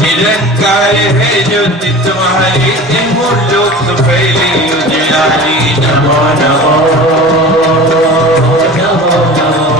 निरंकार है ज्योति तुम्हारी लोक फैली उजियारी। नमो नमो नमो नमो नमो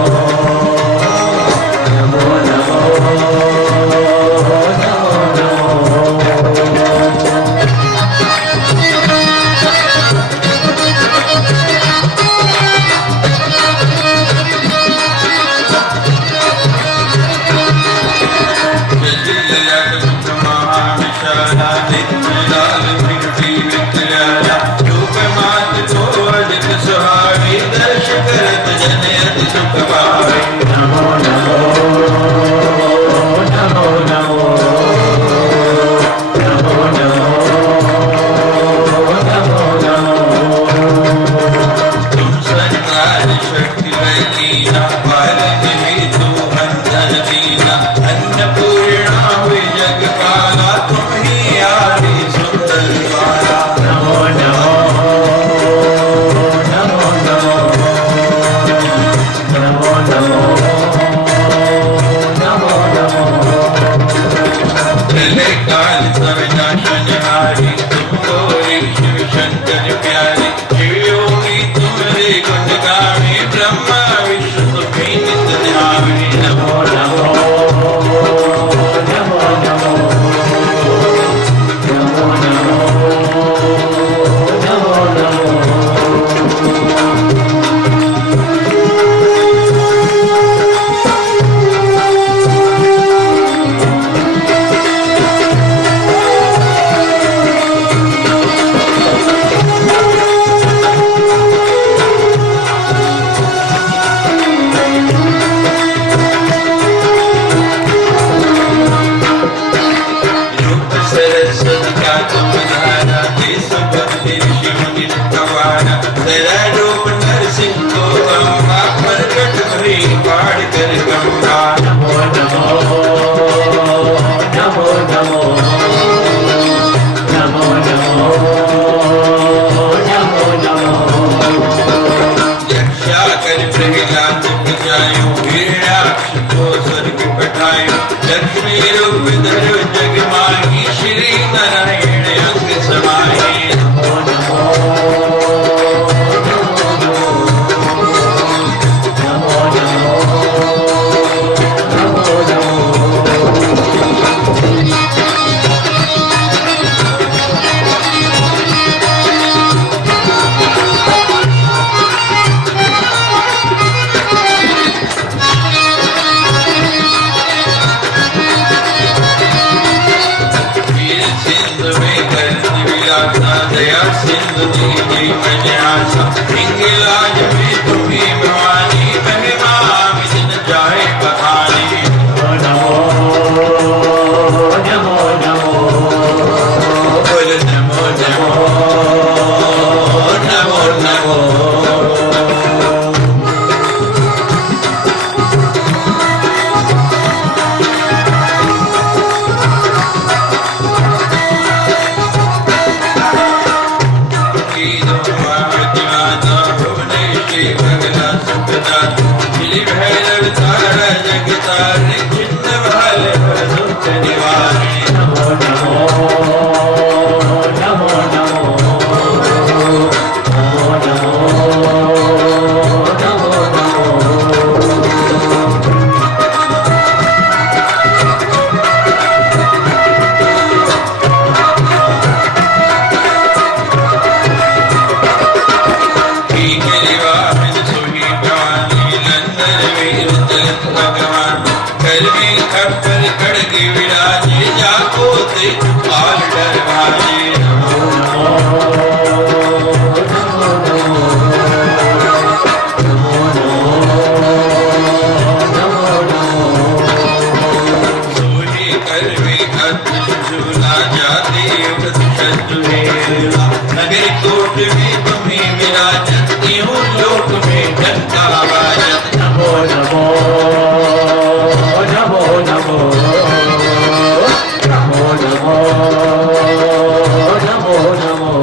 नगर कोट में तुम्हें मिला डंका बाजत नमो नमो नमो नमो नमो नमो नमो नमो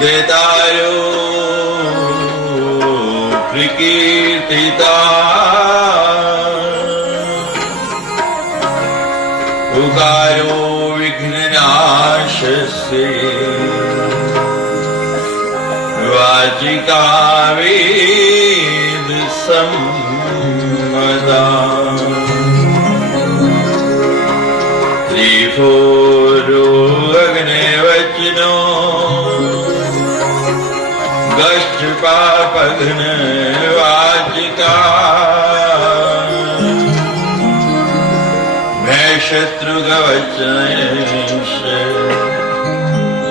देतारो प्रकीर्तिता उकारो विघ्ननाशस्य वाचिका वेद सम्मता त्रिफोरो अग्निवचनो गश्च पापघ्न वाचिका मैं शत्रुगवचनश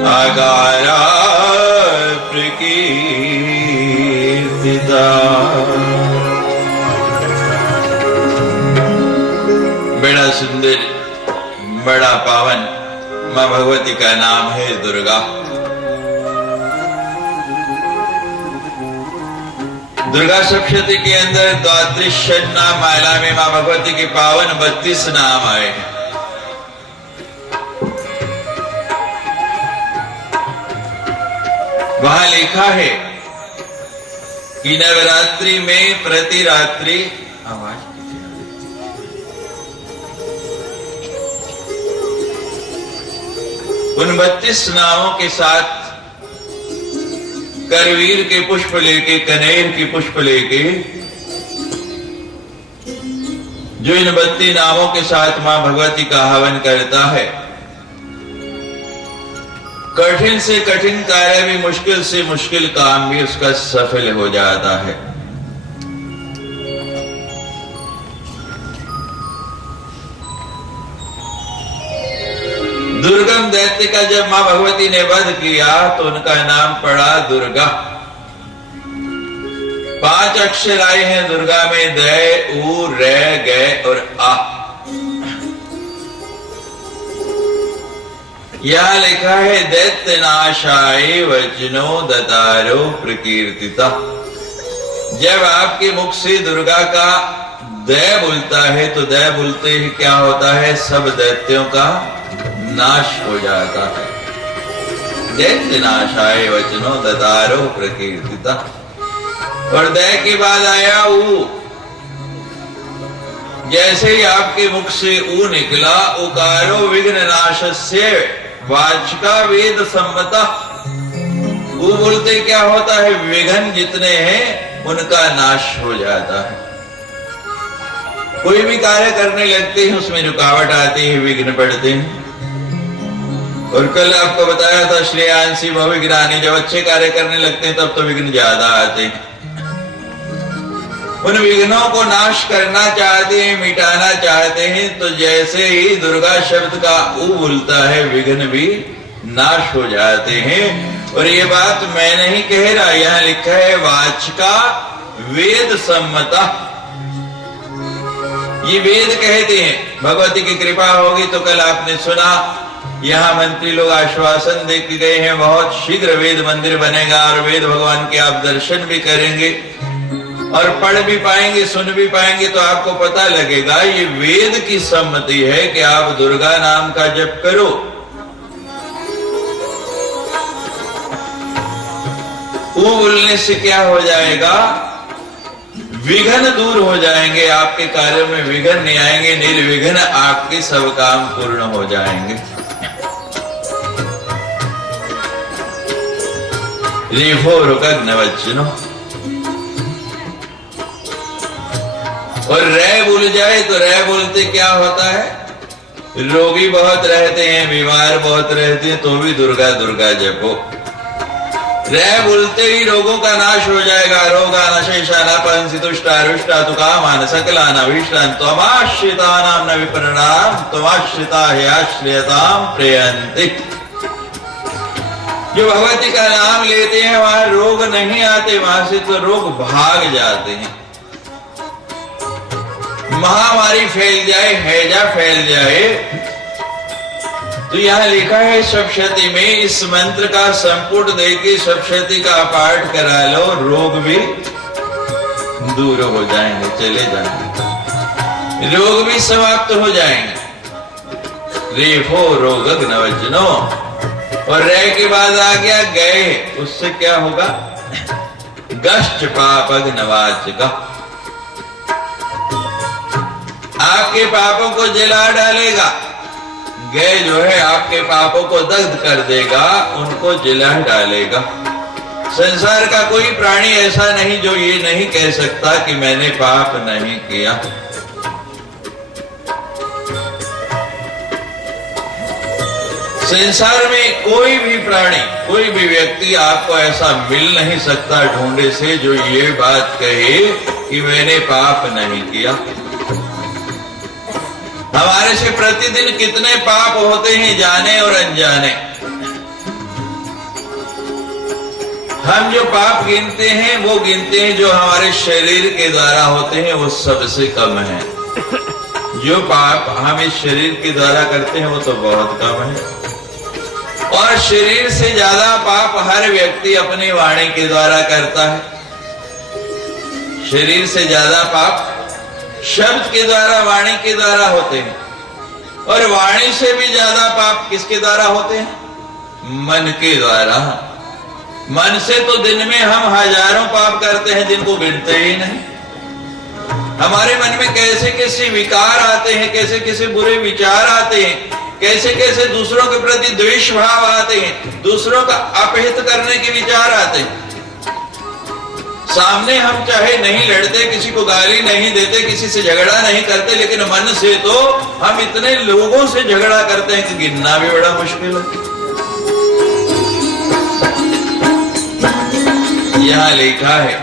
आगारा प्रकीर्तिता। बड़ा सुंदर बड़ा पावन मां भगवती का नाम है दुर्गा। दुर्गा सप्तशती के अंदर द्वादश नाम माला में मां भगवती के पावन 32 नाम आए हैं। वहां लिखा है कि नवरात्रि में प्रति रात्रि उन 32 नामों के साथ करवीर के पुष्प लेके, कनेर के पुष्प लेके, जो इन 32 नामों के साथ मां भगवती का हवन करता है, कठिन से कठिन कार्य भी, मुश्किल से मुश्किल काम भी उसका सफल हो जाता है। दुर्गम दैत्य का जब मां भगवती ने वध किया तो उनका नाम पड़ा दुर्गा। 5 अक्षर आए हैं दुर्गा में, दै, उ, रै, गै और आ। यहां लिखा है दैत्य नाशाय वचनो दतारो प्रकीर्तिता। जब आपके मुख से दुर्गा का दै बोलता है तो दै बोलते ही क्या होता है? सब दैत्यों का नाश हो जाता है। दैत्य नाशाय वचनो दतारो प्रकीर्तिता। और दै के बाद आया ऊ। जैसे ही आपके मुख से ऊ निकला, उकारो विघ्न नाशस्य वाचिका वेद सम्मता। ऊ बोलते क्या होता है? विघ्न जितने हैं उनका नाश हो जाता है। कोई भी कार्य करने लगते हैं उसमें रुकावट आती है, विघ्न पड़ते हैं। और कल आपको बताया था श्रेयांसी भविग्रानी, जब अच्छे कार्य करने लगते हैं तब तो विघ्न ज्यादा आते हैं। उन विघ्नों को नाश करना चाहते हैं, मिटाना चाहते हैं, तो जैसे ही दुर्गा शब्द का ऊ बोलता है विघ्न भी नाश हो जाते हैं। और ये बात मैं नहीं कह रहा, यहां लिखा है वाचिका वेद सम्मता। ये वेद कहते हैं। भगवती की कृपा होगी तो कल आपने सुना, यहाँ मंत्री लोग आश्वासन दे के गए हैं बहुत शीघ्र वेद मंदिर बनेगा और वेद भगवान के आप दर्शन भी करेंगे और पढ़ भी पाएंगे, सुन भी पाएंगे। तो आपको पता लगेगा ये वेद की सम्मति है कि आप दुर्गा नाम का जप करो। वो बोलने से क्या हो जाएगा? विघ्न दूर हो जाएंगे, आपके कार्यों में विघ्न नहीं आएंगे, निर्विघ्न आपके सब काम पूर्ण हो जाएंगे। रिफोरुकग्नवचनो। और रै भूल जाए तो रै बोलते क्या होता है? रोगी बहुत रहते हैं, बीमार बहुत रहते हैं, तो भी दुर्गा दुर्गा जपो। रै बोलते ही रोगों का नाश हो जाएगा। रोगान शेषान पंसी तुष्टा रुष्टा तुकामान सकलान अभीष्टान त्वमाश्रितानां न विपन्नानां त्वमाश्रिता ह्याश्रयतां प्रयन्ति। जो भगवती का नाम लेते हैं वहां रोग नहीं आते, वहां से तो रोग भाग जाते हैं। महामारी फैल जाए, हैजा फैल जाए, तो यहां लिखा है सप्तशती में इस मंत्र का संपुट देके सप्तशती का पाठ करा लो, रोग भी दूर हो जाएंगे, चले जाएंगे, रोग भी समाप्त हो जाएंगे। रेफो रोगग्नवचनो। और रह के बाद आ गया गए, उससे क्या होगा? गश्च पापग नवाचक, आपके पापों को जला डालेगा। गए जो है आपके पापों को दग्ध कर देगा, उनको जला डालेगा। संसार का कोई प्राणी ऐसा नहीं जो ये नहीं कह सकता कि मैंने पाप नहीं किया। संसार में कोई भी प्राणी, कोई भी व्यक्ति आपको ऐसा मिल नहीं सकता ढूंढे से जो ये बात कहे कि मैंने पाप नहीं किया। हमारे से प्रतिदिन कितने पाप होते हैं, जाने और अनजाने। हम जो पाप गिनते हैं वो गिनते हैं जो हमारे शरीर के द्वारा होते हैं, वो सबसे कम है। जो पाप हम इस शरीर के द्वारा करते हैं वो तो बहुत कम है। और शरीर से ज्यादा पाप हर व्यक्ति अपनी वाणी के द्वारा करता है। शरीर से ज्यादा पाप शब्द के द्वारा, वाणी के द्वारा होते हैं। और वाणी से भी ज्यादा पाप किसके द्वारा होते हैं? मन के द्वारा। मन से तो दिन में हम हजारों पाप करते हैं जिनको गिनते ही नहीं। हमारे मन में कैसे कैसे विकार आते हैं, कैसे कैसे बुरे विचार आते हैं, कैसे कैसे दूसरों के प्रति द्वेष भाव आते हैं, दूसरों का अपहित करने के विचार आते हैं। सामने हम चाहे नहीं लड़ते, किसी को गाली नहीं देते, किसी से झगड़ा नहीं करते, लेकिन मन से तो हम इतने लोगों से झगड़ा करते हैं कि गिनना भी बड़ा मुश्किल है। यहां लिखा है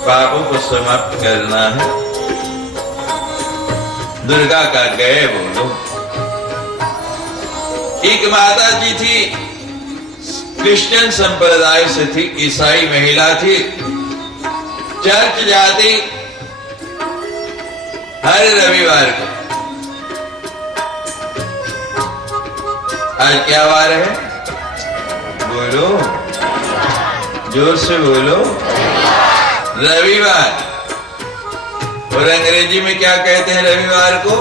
पापों को समाप्त करना है। दुर्गा का गए बोलो। एक माता जी थी, क्रिश्चियन संप्रदाय से थी, ईसाई महिला थी, चर्च जाती हर रविवार को। आज क्या वार है? बोलो, जोर से बोलो। रविवार। और अंग्रेजी में क्या कहते हैं रविवार को?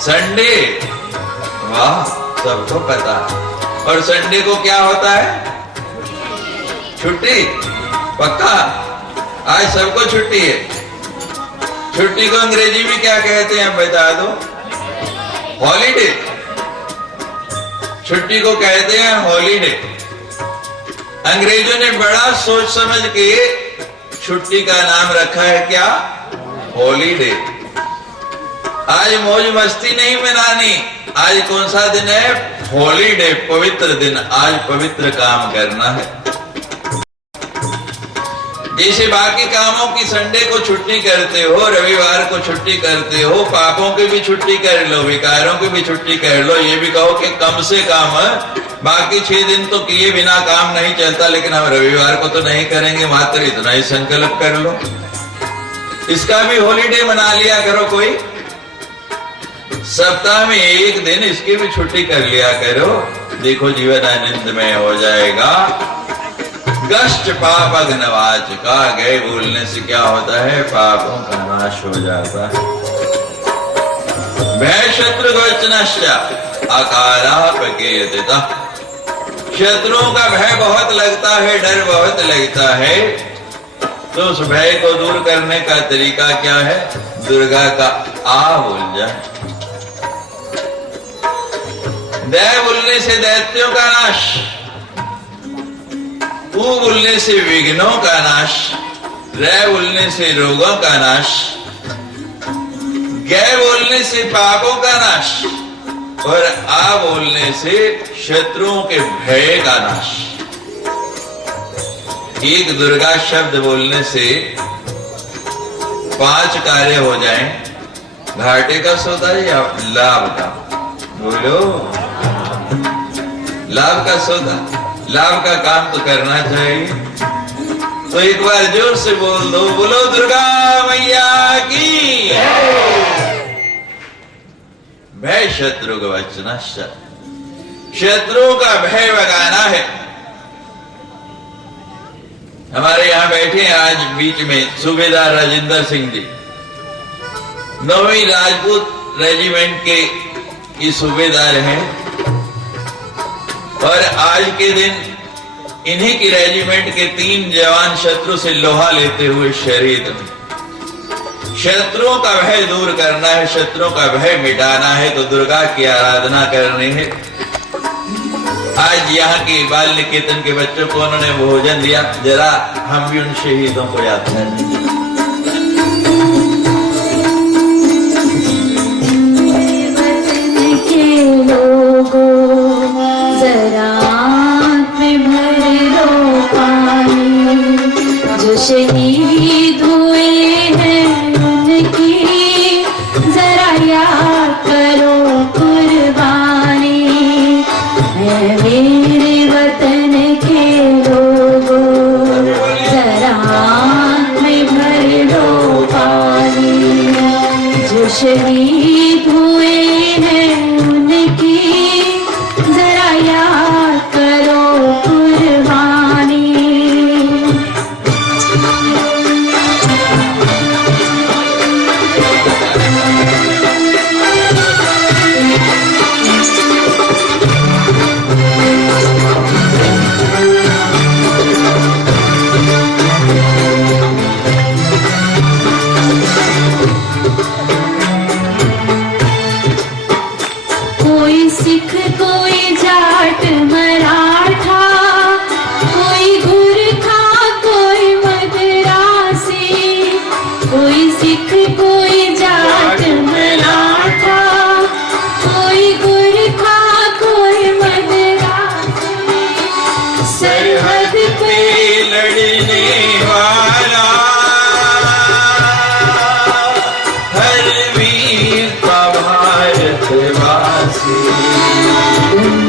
संडे। वाह, सबको पता है। और संडे को क्या होता है? छुट्टी। पक्का? आज सबको छुट्टी है। छुट्टी को अंग्रेजी में क्या कहते हैं बता दो? हॉलीडे। छुट्टी को कहते हैं हॉलीडे। अंग्रेजों ने बड़ा सोच समझ के छुट्टी का नाम रखा है क्या? हॉलीडे। आज मौज मस्ती नहीं मनानी। आज कौन सा दिन है? हॉलीडे, पवित्र दिन। आज पवित्र काम करना है। जैसे बाकी कामों की संडे को छुट्टी करते हो, रविवार को छुट्टी करते हो, पापों की भी छुट्टी कर लो, विकारों की भी छुट्टी कर लो। ये भी कहो कि कम से कम बाकी 6 दिन तो किए बिना काम नहीं चलता, लेकिन हम रविवार को तो नहीं करेंगे, मात्र इतना ही संकल्प कर लो। इसका भी हॉलीडे मना लिया करो। कोई सप्ताह में एक दिन इसकी भी छुट्टी कर लिया करो। देखो जीवन आनंदमय हो जाएगा। गश्च पापग नवाचक, गए बोलने से क्या होता है? पापों का नाश हो जाता है। भय शत्रु वचनश्च अकारापकेयतिता। शत्रुओं का भय बहुत लगता है, डर बहुत लगता है। तो उस भय को दूर करने का तरीका क्या है? दुर्गा का आ बोल जाए। दया बोलने से दैत्यों का नाश, ऊ बोलने से विघ्नों का नाश, रै बोलने से रोगों का नाश, गै बोलने से पापों का नाश, और आ बोलने से शत्रुओं के भय का नाश। एक दुर्गा शब्द बोलने से 5 कार्य हो जाएं। घाटे का सौदा या लाभ का? बोलो, लाभ का सौदा। लाभ का काम तो करना चाहिए। तो एक बार जोर से बोल दो, बोलो दुर्गा मैया की। भय शत्रु का वचनश्च, शत्रुओं का भय भगाना है। हमारे यहां बैठे हैं आज बीच में सूबेदार राजेंद्र सिंह जी, 9वीं राजपूत रेजिमेंट के सूबेदार हैं। और आज के दिन इन्हीं की रेजिमेंट के 3 जवान शत्रु से लोहा लेते हुए शहीद हुए। शत्रुओं का भय दूर करना है, शत्रुओं का भय मिटाना है तो दुर्गा की आराधना करनी है। आज यहाँ के बाल निकेतन के बच्चों को उन्होंने भोजन दिया, जरा हम भी उन शहीदों को याद करें। शहीद हुए हैं उनकी जरा याद करो कुर्बानी है मेरे वतन के लोगों, जरा आँख में भर लो पानी। जो शहीद हुए हैं उनकी जरा याद करो कुर्बानी। कोई सिख कोई जाट मराठा, कोई गुरखा कोई मद्रासी, कोई सिख कोई जाट मराठा, कोई गुरखा कोई मद्रासी, सरहद पे लड़ने वाला हर वीर का भारतवासी।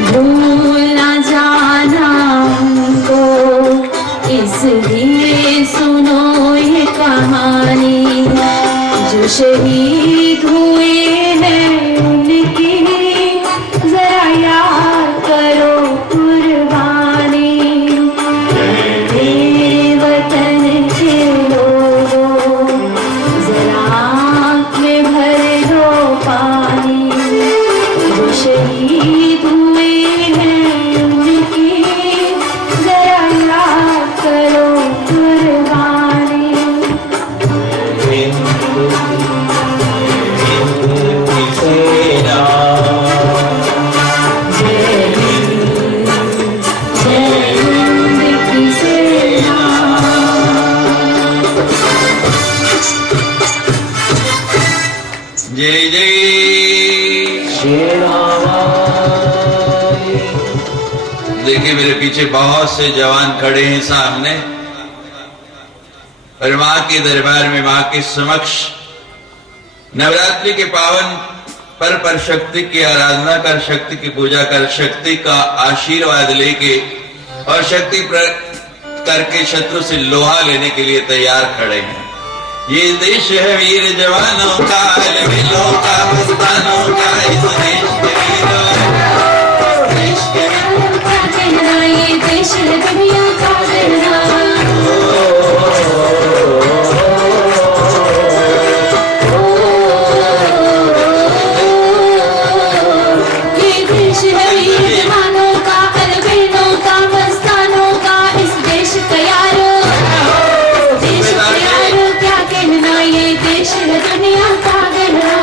भूल न जाना हमको, इसलिए सुनो ये कहानी। जो शहीद हुए हैं उनकी जरा याद करो कुर्बानी। मेरे वतन के लोगों, जरा आँख में भर लो पानी। जो शहीद हुए हैं उनकी जरा याद करो कुर्बानी। हिंद की सेना, जय हिंद की सेना। जय जय देखिए मेरे पीछे बहुत से जवान खड़े हैं सामने, और मां के दरबार में मां के समक्ष नवरात्रि के पावन पर शक्ति की आराधना कर, शक्ति की पूजा कर, शक्ति का आशीर्वाद लेके और शक्ति करके शत्रु से लोहा लेने के लिए तैयार खड़े हैं। ये देश है वीर जवानों का, अलविलों का, मस्तानों का, इस देश के वीरों, देश के ये देश है दुनिया का गहना। ये देश है वीर जवानों का, अलविलों का, मस्तानों का, इस देश का यारो, देश का यारो क्या कहना। ये देश है दुनिया का गहना।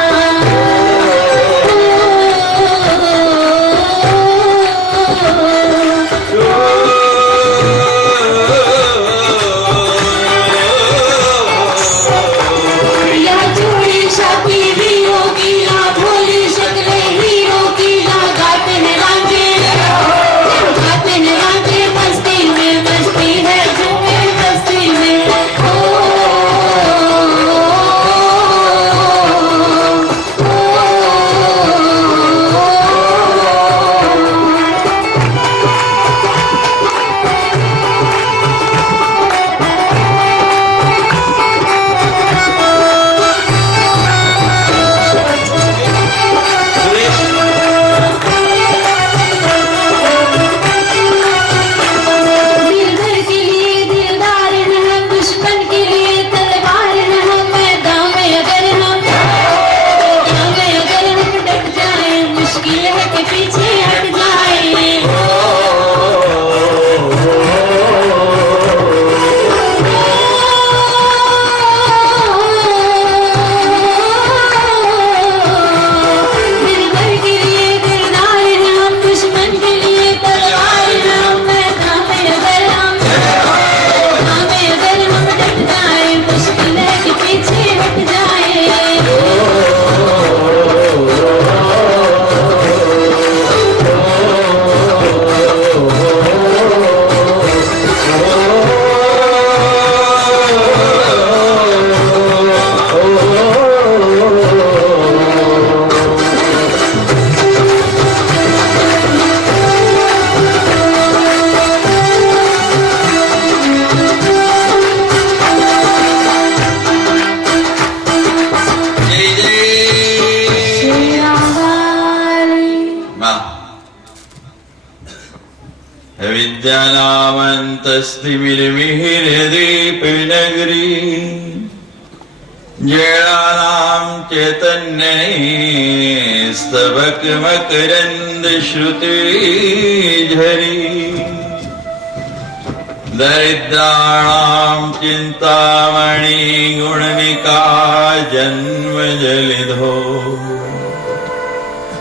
विद्यानामन्तस्तिमिरमिहिरदीपनगरी जडानां चैतन्ये स्तबक मकरन्द श्रुतिझरी दरिद्राणां चिन्तामणि गुणनिका जन्मजलधो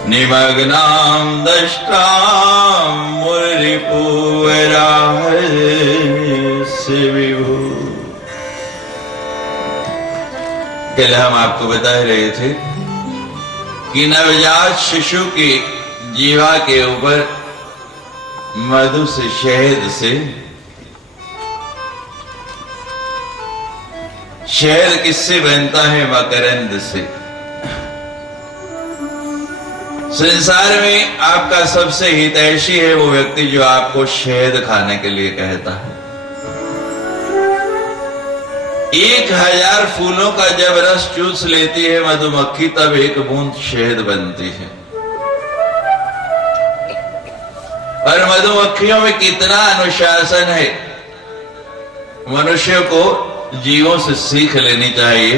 निमग्नां दष्टां मुररिपुवराहस्य विभु। कल हम आपको बता रहे थे कि नवजात शिशु की जीवा के ऊपर मधु से शहद से शहद किससे बनता है? मकरंद से। संसार में आपका सबसे हितैषी है वो व्यक्ति जो आपको शहद खाने के लिए कहता है। 1000 फूलों का जब रस चूस लेती है मधुमक्खी तब एक बूंद शहद बनती है। और मधुमक्खियों में कितना अनुशासन है, मनुष्य को जीवों से सीख लेनी चाहिए।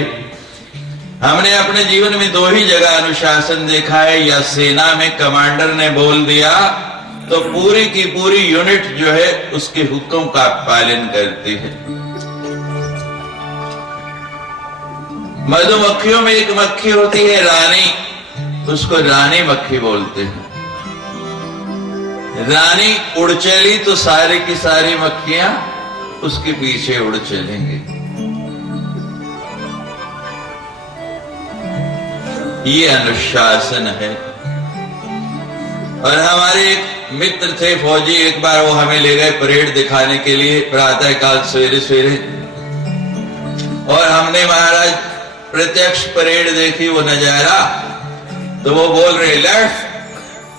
हमने अपने जीवन में 2 ही जगह अनुशासन देखा है, या सेना में कमांडर ने बोल दिया तो पूरी की पूरी यूनिट जो है उसके हुक्म का पालन करती है। मधुमक्खियों में एक मक्खी होती है रानी, उसको रानी मक्खी बोलते हैं। रानी उड़ चली तो सारी की सारी मक्खियां उसके पीछे उड़ चलेंगी। ये अनुशासन है। और हमारे एक मित्र थे फौजी, एक बार वो हमें ले गए परेड दिखाने के लिए प्रातः काल सवेरे सवेरे, और हमने महाराज प्रत्यक्ष परेड देखी, वो नजारा। तो वो बोल रहे लेफ्ट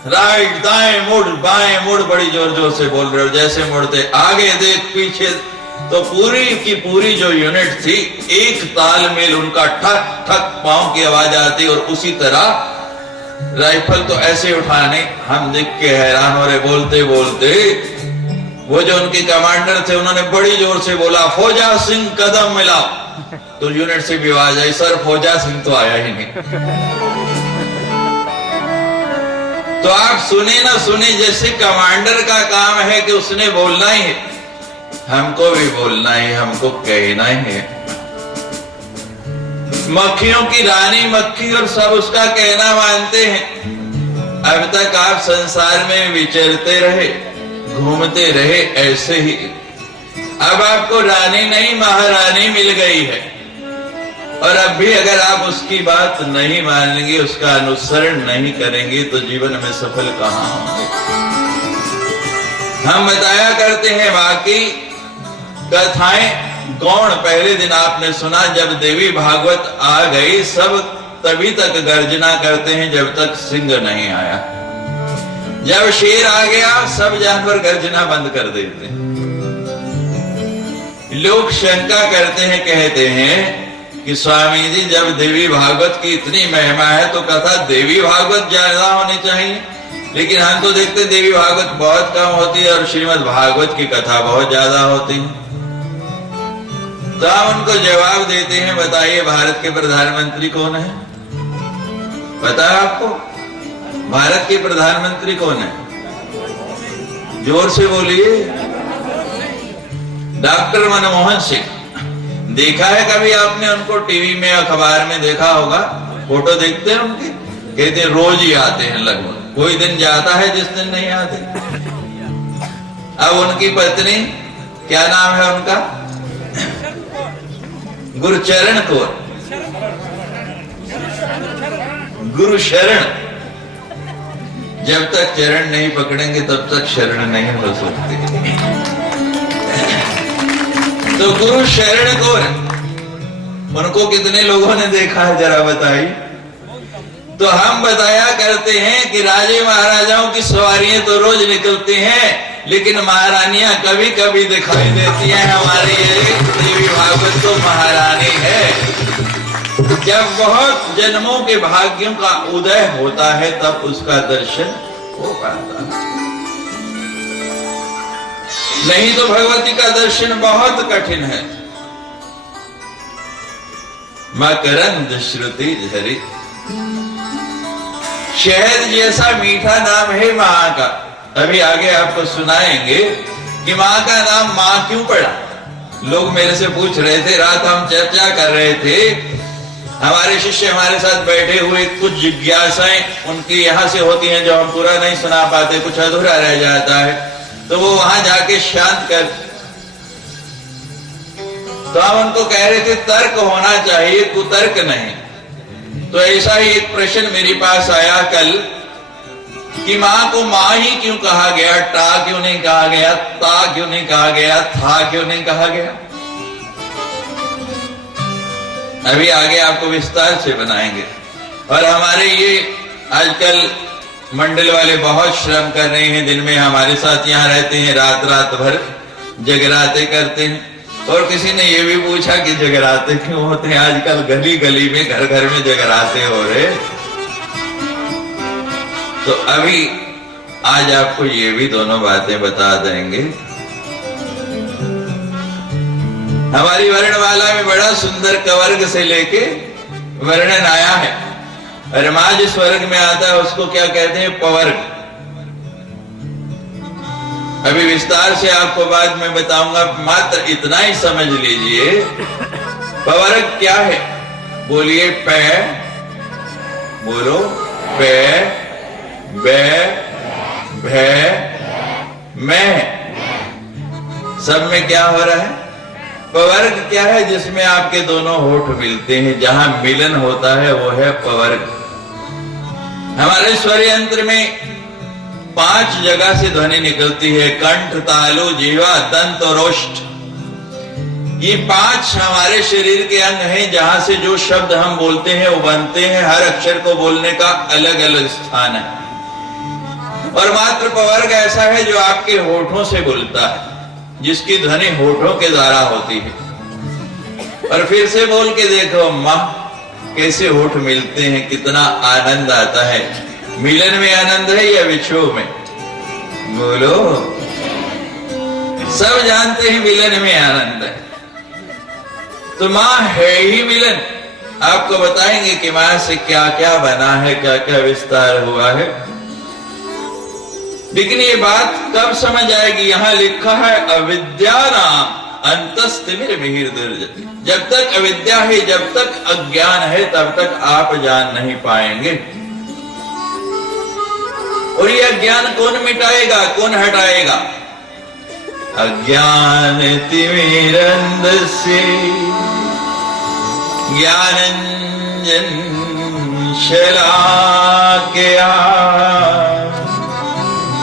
राइट दाएं मुड़ बाएं मुड़, बड़ी जोर जोर से बोल रहे हो। जैसे मुड़ते आगे देख पीछे, तो पूरी की पूरी जो यूनिट थी एक तालमेल उनका ठक ठक पांव की आवाज आती, और उसी तरह राइफल तो ऐसे उठाने। हम देख के हैरान हो रहे। बोलते बोलते वो जो उनके कमांडर थे उन्होंने बड़ी जोर से बोला फौजा सिंह कदम मिलाओ। तो यूनिट से भी आवाज आई, सर फौजा सिंह तो आया ही नहीं। तो आप सुने ना सुने, जैसे कमांडर का काम है कि उसने बोलना ही है, हमको भी बोलना है, हमको कहना ही है। मक्खियों की रानी मक्खी और सब उसका कहना मानते हैं। अब तक आप संसार में विचरते रहे, घूमते रहे ऐसे ही। अब आपको रानी नहीं महारानी मिल गई है, और अब भी अगर आप उसकी बात नहीं मानेंगे, उसका अनुसरण नहीं करेंगे, तो जीवन में सफल कहां होंगे। हम बताया करते हैं बाकी कथाएं गौण। पहले दिन आपने सुना जब देवी भागवत आ गई, सब तभी तक गर्जना करते हैं जब तक सिंह नहीं आया। जब शेर आ गया सब जानवर गर्जना बंद कर देते हैं। लोग शंका करते हैं, कहते हैं कि स्वामी जी जब देवी भागवत की इतनी महिमा है तो कथा देवी भागवत ज्यादा होनी चाहिए, लेकिन हम तो देखते देवी भागवत बहुत कम होती है और श्रीमद् भागवत की कथा बहुत ज्यादा होती है। तो हम उनको जवाब देते हैं, बताइए भारत के प्रधानमंत्री कौन है? पता है आपको भारत के प्रधानमंत्री कौन है? जोर से बोलिए। डॉक्टर मनमोहन सिंह। देखा है कभी आपने उनको? टीवी में अखबार में देखा होगा, फोटो देखते हैं उनके, कहते हैं रोज ही आते हैं लगभग, कोई दिन जाता है जिस दिन नहीं आते। अब उनकी पत्नी, क्या नाम है उनका? गुरुचरण कौर, गुरुशरण। जब तक चरण नहीं पकड़ेंगे तब तक शरण नहीं हो सकती। तो गुरु शरण कौन? उनको कितने लोगों ने देखा है जरा बताइए। तो हम बताया करते हैं कि राजे महाराजाओं की सवारियां तो रोज निकलती हैं, लेकिन महारानियां कभी कभी दिखाई देती हैं। हमारी देवी भागवत तो महारानी है। जब बहुत जन्मों के भाग्यों का उदय होता है तब उसका दर्शन हो पाता है। नहीं तो भगवती का दर्शन बहुत कठिन है। मकरंद श्रुति झरी, शहद जैसा मीठा नाम है मां का। अभी आगे आपको सुनाएंगे कि मां का नाम मां क्यों पड़ा। लोग मेरे से पूछ रहे थे, रात हम चर्चा कर रहे थे, हमारे शिष्य हमारे साथ बैठे हुए, कुछ जिज्ञासाएं उनकी यहां से होती हैं जो हम पूरा नहीं सुना पाते, कुछ अधूरा रह जाता है, तो वो वहां जाके शांत कर। तो हम उनको कह रहे थे तर्क होना चाहिए, कुतर्क नहीं। तो ऐसा ही एक प्रश्न मेरे पास आया कल कि मां को मां ही क्यों कहा गया, टा क्यों नहीं कहा गया, ता क्यों नहीं कहा गया, था क्यों नहीं कहा गया। अभी आगे आपको विस्तार से बनाएंगे। और हमारे ये आजकल मंडल वाले बहुत श्रम कर रहे हैं, दिन में हमारे साथ यहाँ रहते हैं, रात रात भर जगराते करते हैं। और किसी ने ये भी पूछा कि जगराते क्यों होते हैं, आजकल गली गली में घर घर में जगराते हो रहे। तो अभी आज आपको ये भी दोनों बातें बता देंगे। हमारी वर्णमाला में बड़ा सुंदर कवर्ग से लेके वर्णन आया है, और मां जिस वर्ग में आता है उसको क्या कहते हैं, पवर्ग। अभी विस्तार से आपको बाद में बताऊंगा, मात्र इतना ही समझ लीजिए पवर्ग क्या है। बोलिए पै, बोलो पै, बै, भै, मैं। सब में क्या हो रहा है, पवर्ग क्या है, जिसमें आपके दोनों होठ मिलते हैं, जहां मिलन होता है वो है पवर्ग। हमारे स्वर यंत्र में 5 जगह से ध्वनि निकलती है, कंठ, तालु, जीवा, दंत और ओष्ठ। ये 5 हमारे शरीर के अंग हैं, जहां से जो शब्द हम बोलते हैं वो बनते हैं। हर अक्षर को बोलने का अलग अलग स्थान है। और मात्र पवर्ग ऐसा है जो आपके होठों से बोलता है, जिसकी ध्वनि होठों के द्वारा होती है। और फिर से बोल के देखो, मां कैसे होठ मिलते हैं, कितना आनंद आता है। मिलन में आनंद है या विछोह में, बोलो। सब जानते हैं मिलन में आनंद है। तो मां है ही मिलन। आपको बताएंगे कि मां से क्या क्या बना है, क्या क्या विस्तार हुआ है। लेकिन ये बात कब समझ आएगी, यहां लिखा है अविद्या नाम अंतस्तिमिर मिहिर दुर्जति। जब तक अविद्या है, जब तक अज्ञान है, तब तक आप जान नहीं पाएंगे। और ये अज्ञान कौन मिटाएगा, कौन हटाएगा, अज्ञान तिमिरंधस्य ज्ञानंजन शलाकया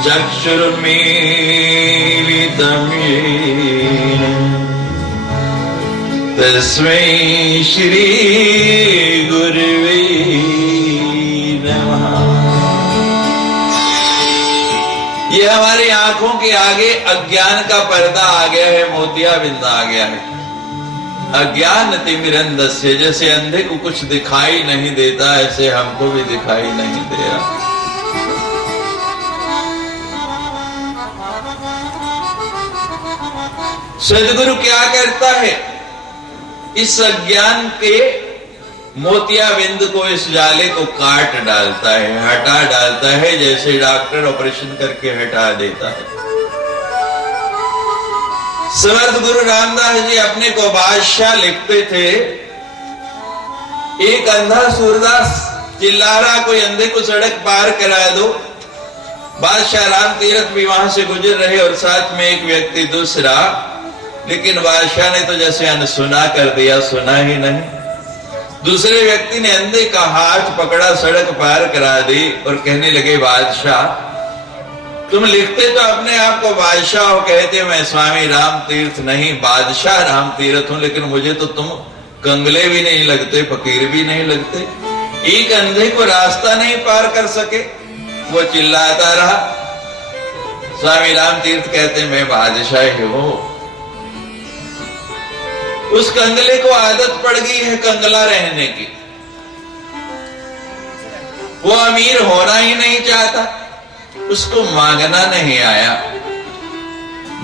चक्षुर्मीलितं येन तस्मै श्री गुरुवे नमः। ये हमारी आंखों के आगे अज्ञान का पर्दा आ गया है, मोतियाबिंद आ गया है। अज्ञान तिमिरंधस्य, जैसे अंधे को कुछ दिखाई नहीं देता, ऐसे हमको भी दिखाई नहीं दे रहा। सदगुरु क्या करता है, इस अज्ञान के मोतियाबिंद को, इस जाले को काट डालता है, हटा डालता है, जैसे डॉक्टर ऑपरेशन करके हटा देता है। समर्थ गुरु रामदास जी अपने को बादशाह लिखते थे। एक अंधा सूरदास चिल्ला रहा, कोई अंधे को सड़क पार करा दो। बादशाह राम तीरथ भी वहां से गुजर रहे और साथ में एक व्यक्ति दूसरा, लेकिन बादशाह ने तो जैसे अनसुना कर दिया, सुना ही नहीं। दूसरे व्यक्ति ने अंधे का हाथ पकड़ा, सड़क पार करा दी और कहने लगे, बादशाह तुम लिखते तो अपने आप को बादशाह हो, कहते मैं स्वामी राम तीर्थ नहीं, बादशाह राम तीर्थ हूं, लेकिन मुझे तो तुम कंगले भी नहीं लगते, फकीर भी नहीं लगते। एक अंधे को रास्ता नहीं पार कर सके। वो चिल्लाता रहा। स्वामी राम तीर्थ कहते मैं बादशाह ही हूं। उस कंगले को आदत पड़ गई है कंगला रहने की। वो अमीर होना ही नहीं चाहता, उसको मांगना नहीं आया।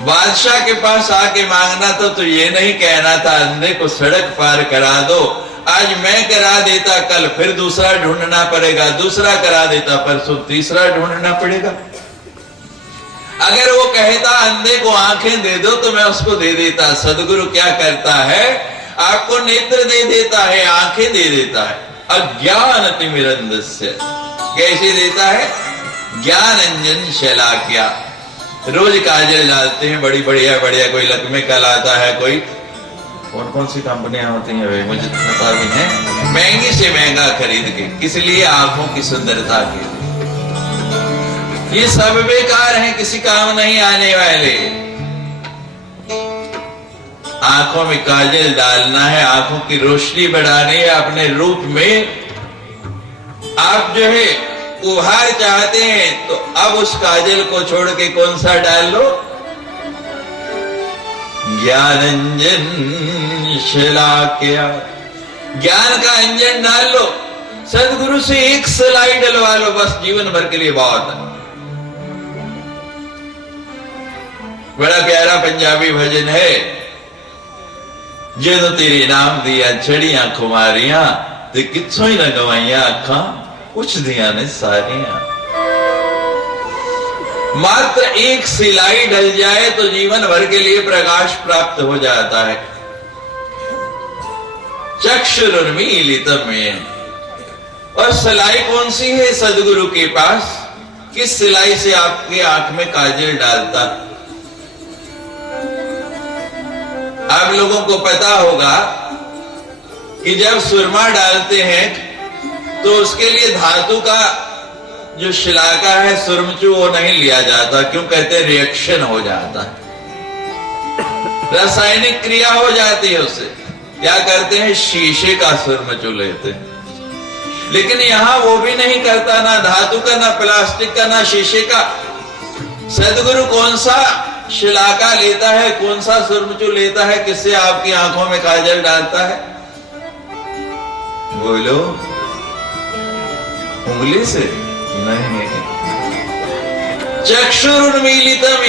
बादशाह के पास आके मांगना था तो ये नहीं कहना था अंधे को सड़क पार करा दो, आज मैं करा देता, कल फिर दूसरा ढूंढना पड़ेगा, दूसरा करा देता, परसों तीसरा ढूंढना पड़ेगा। अगर वो कहता अंधे को आंखें दे दो तो मैं उसको दे देता। सदगुरु क्या करता है, आपको नेत्र दे देता है, आंखें दे देता है। अज्ञान तिमिरंधस्य कैसे देता है, ज्ञान अंजन शलाक्या। रोज काजल डालते हैं, बड़ी बढ़िया बढ़िया, कोई लक्ष्मी का लाता है, कोई कौन कौन सी कंपनियां होती हैं भाई मुझे पता भी है, महंगी से महंगा खरीद के, किस लिए, आंखों की सुंदरता के लिए। ये सब बेकार है, किसी काम नहीं आने वाले। आंखों में काजल डालना है, आंखों की रोशनी बढ़ानी है, अपने रूप में आप जो है उभार चाहते हैं तो अब उस काजल को छोड़ के कौन सा डाल लो, ज्ञानंजन शलाक्या, ज्ञान का अंजन डाल लो। सदगुरु से एक सिलाई डलवा लो, बस जीवन भर के लिए बहुत है। बड़ा प्यारा पंजाबी भजन है, जदों तेरे नाम दिया छड़ियां खुमारियां ते कित्थों ही लगवाइया अखां कुछ दिया ने सारियां। मात्र एक सिलाई ढल जाए तो जीवन भर के लिए प्रकाश प्राप्त हो जाता है। चक्षुरुन्मीलितम्, और सिलाई कौन सी है सदगुरु के पास, किस सिलाई से आपके आंख में काजल डालता। आप लोगों को पता होगा कि जब सुरमा डालते हैं तो उसके लिए धातु का जो शिलाका है सुरमचू वो नहीं लिया जाता। क्यों कहते हैं, रिएक्शन हो जाता है, रासायनिक क्रिया हो जाती है उससे। क्या करते हैं, शीशे का सुरमचू लेते हैं। लेकिन यहां वो भी नहीं करता, ना धातु का, ना प्लास्टिक का, ना शीशे का। सदगुरु कौन सा शिलाका लेता है, कौन सा सुरमचू लेता है, किससे आपकी आंखों में काजल डालता है, बोलो, उंगली से नहीं। चक्षुरुन्मीलितम्,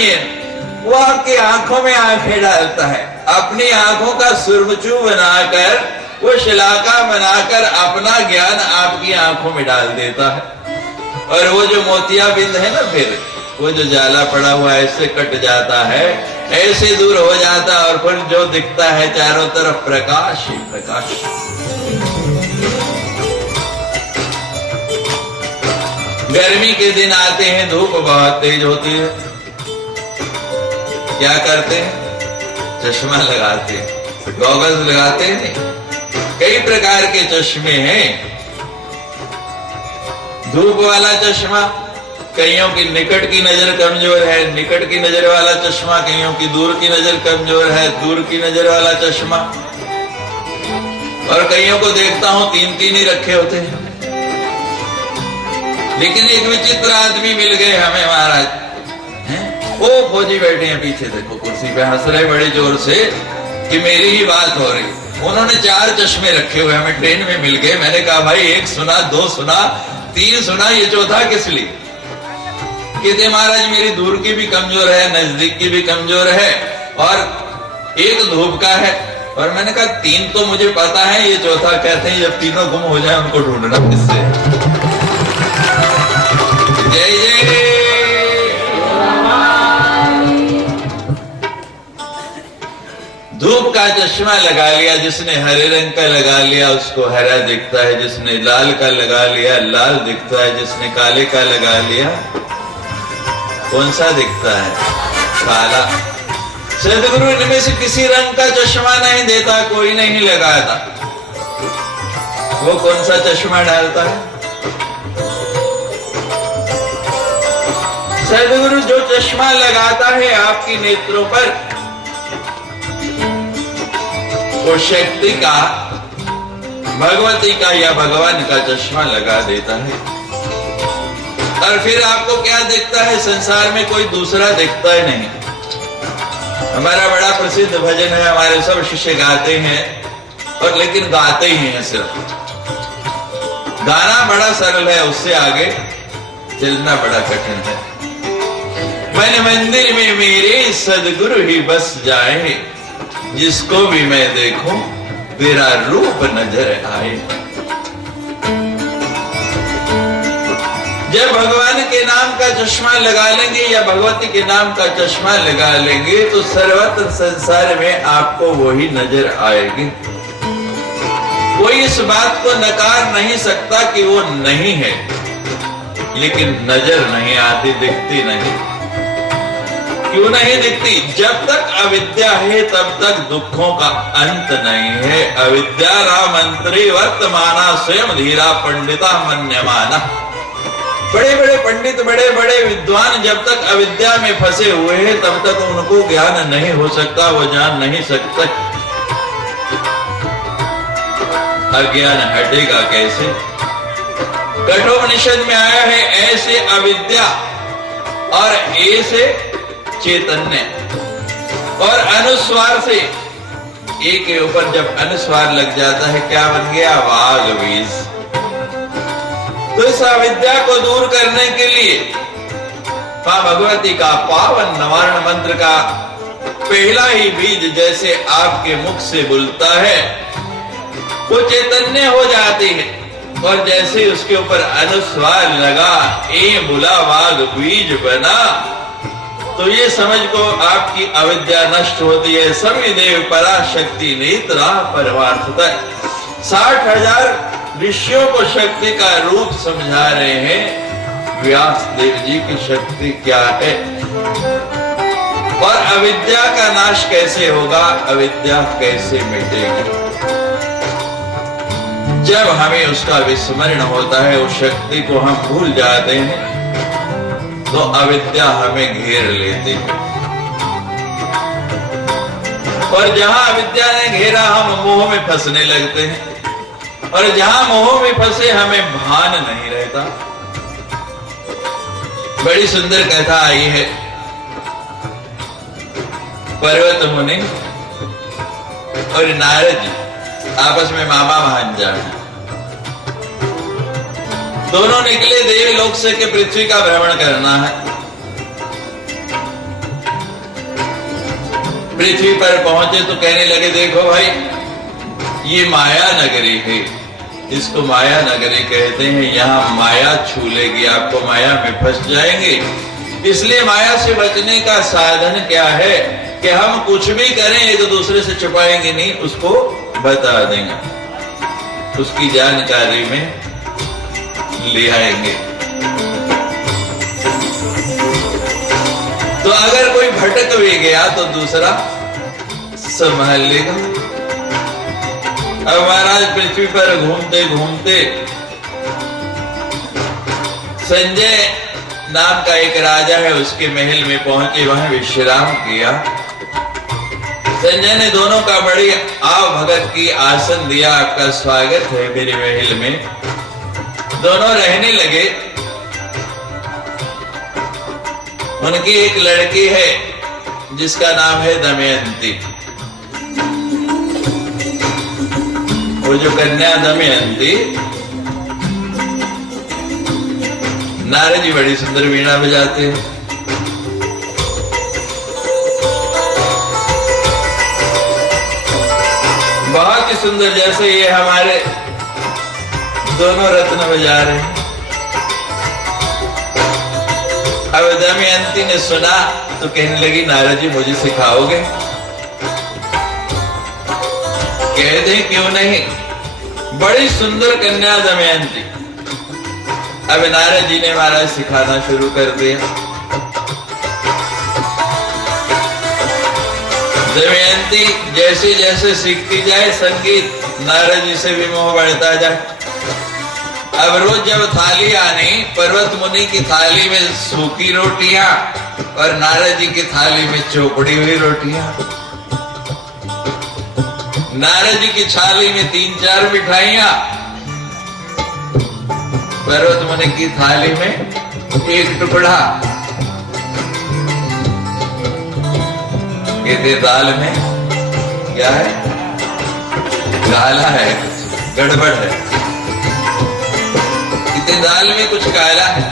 वो आपकी आंखों में आंखें डालता है। अपनी आंखों का सुरमचू बनाकर, वो शिलाका बनाकर अपना ज्ञान आपकी आंखों में डाल देता है। और वो जो मोतिया बिंद है ना, फिर वो जो जाला पड़ा हुआ ऐसे कट जाता है, ऐसे दूर हो जाता है, और फिर जो दिखता है चारों तरफ प्रकाश ही प्रकाश। गर्मी के दिन आते हैं, धूप बहुत तेज होती है, क्या करते हैं, चश्मा लगाते हैं, गॉगल्स लगाते हैं। नहीं, कई प्रकार के चश्मे हैं। धूप वाला चश्मा, कईयों की निकट की नजर कमजोर है, निकट की नजर वाला चश्मा, कईयों की दूर की नजर कमजोर है, दूर की नजर वाला चश्मा। और कईयों को देखता हूं तीन तीन ही रखे होते हैं। लेकिन एक विचित्र आदमी मिल गए हमें महाराज, हैं? वो फौजी बैठे हैं पीछे, देखो कुर्सी पे, हंस रहे बड़े जोर से कि मेरी ही बात हो रही। उन्होंने 4 चश्मे रखे हुए, हमें ट्रेन में मिल गए। मैंने कहा भाई 1 सुना, 2 सुना, 3 सुना, ये चौथा किस लिए? कहते महाराज मेरी दूर की भी कमजोर है, नजदीक की भी कमजोर है, और एक धूप का है। और मैंने कहा 3 तो मुझे पता है, ये चौथा कहते हैं जब तीनों गुम हो जाए उनको ढूंढना किससे। जय जय। धूप का चश्मा लगा लिया, जिसने हरे रंग का लगा लिया उसको हरा दिखता है, जिसने लाल का लगा लिया लाल दिखता है, जिसने काले का लगा लिया कौन सा दिखता है, काला। सदगुरु इनमें से किसी रंग का चश्मा नहीं देता, कोई नहीं लगाता। वो कौन सा चश्मा डालता है? सदगुरु जो चश्मा लगाता है आपकी नेत्रों पर, वो शक्ति का, भगवती का या भगवान का चश्मा लगा देता है। और फिर आपको क्या दिखता है, संसार में कोई दूसरा दिखता ही नहीं। हमारा बड़ा प्रसिद्ध भजन है, हमारे सब शिष्य गाते हैं, और लेकिन गाते ही हैं सिर्फ। गाना बड़ा सरल है, उससे आगे चलना बड़ा कठिन है। मन मंदिर में मेरे सदगुरु ही बस जाए, जिसको भी मैं देखूं तेरा रूप नजर आए। जब भगवान के नाम का चश्मा लगा लेंगे या भगवती के नाम का चश्मा लगा लेंगे तो सर्वत्र संसार में आपको वही नजर आएगी। कोई इस बात को नकार नहीं सकता कि वो नहीं है, लेकिन नजर नहीं आती, दिखती नहीं। क्यों नहीं दिखती? जब तक अविद्या है तब तक दुखों का अंत नहीं है। अविद्या रामंत्री वर्तमाना स्वयं धीरा पंडिता मन्यमाना। बड़े बड़े पंडित, बड़े बड़े विद्वान जब तक अविद्या में फंसे हुए हैं तब तक उनको ज्ञान नहीं हो सकता, वो जान नहीं सकते। अज्ञान हटेगा कैसे? कठोपनिषद में आया है ऐसे अविद्या और ऐसे चैतन्य, और अनुस्वार से एक के ऊपर जब अनुस्वार लग जाता है क्या बन गया? वाग बीज। तो इस अविद्या को दूर करने के लिए मां भगवती का पावन नवारण मंत्र का पहला ही बीज जैसे आपके मुख से बोलता है वो चैतन्य हो जाती है, और जैसे उसके ऊपर अनुस्वार लगा, ए बुला वाग बीज बना, तो ये समझ को आपकी अविद्या नष्ट होती है। सभी देव पराशक्ति नेत्रा परमार्थता। 60,000 ऋषियों को शक्ति का रूप समझा रहे हैं। व्यास देव जी की शक्ति क्या है और अविद्या का नाश कैसे होगा, अविद्या कैसे मिटेगी? जब हमें उसका विस्मरण होता है, उस शक्ति को हम भूल जाते हैं, तो अविद्या हमें घेर लेती है। और जहां अविद्या ने घेरा हम मोह में फंसने लगते हैं, और जहां मोह में फंसे हमें भान नहीं रहता। बड़ी सुंदर कथा आई है। पर्वत मुनि और नारद जी आपस में मामा भांजा हैं। दोनों निकले देवलोक से कि पृथ्वी का भ्रमण करना है। पृथ्वी पर पहुंचे तो कहने लगे, देखो भाई ये माया नगरी है, इसको माया नगरी कहते हैं। यहाँ माया छू लेगी, आपको माया में फंस जाएंगे। इसलिए माया से बचने का साधन क्या है कि हम कुछ भी करें एक दूसरे से छुपाएंगे नहीं, उसको बता देंगे, उसकी जानकारी में ले आएंगे। तो अगर कोई भटक भी गया तो दूसरा संभाल लेगा। अब महाराज पृथ्वी पर घूमते घूमते संजय नाम का एक राजा है, उसके महल में पहुंचे, वहां विश्राम किया। संजय ने दोनों का बड़ी आव भगत की आसन दिया, आपका स्वागत है मेरे महल में। दोनों रहने लगे। उनकी एक लड़की है जिसका नाम है दमयंती। वो जो कन्या दमयंती, नारद जी बड़ी सुंदर वीणा बजाते हैं। बहुत ही सुंदर, जैसे ये हमारे दोनों रत्न बजा रहे हैं। अब दमयंती ने सुना तो कहने लगी, नारद जी मुझे सिखाओगे? कह दे क्यों नहीं, बड़ी सुंदर कन्या दमयंती। अब नारद जी ने महाराज सिखाना शुरू कर दिया। दमयंती जैसे जैसे सीखती जाए संगीत, नारद जी से भी मोह बढ़ता जाए। अब रोज जब थाली आनी, पर्वत मुनि की थाली में सूखी रोटियां और नारद जी की थाली में चोपड़ी हुई रोटियां। नारद जी की थाली में 3-4 मिठाइयां, पर्वत मुनि की थाली में एक टुकड़ा। कहते दाल में क्या है? काला है, गड़बड़ है। कहते दाल में कुछ काला है।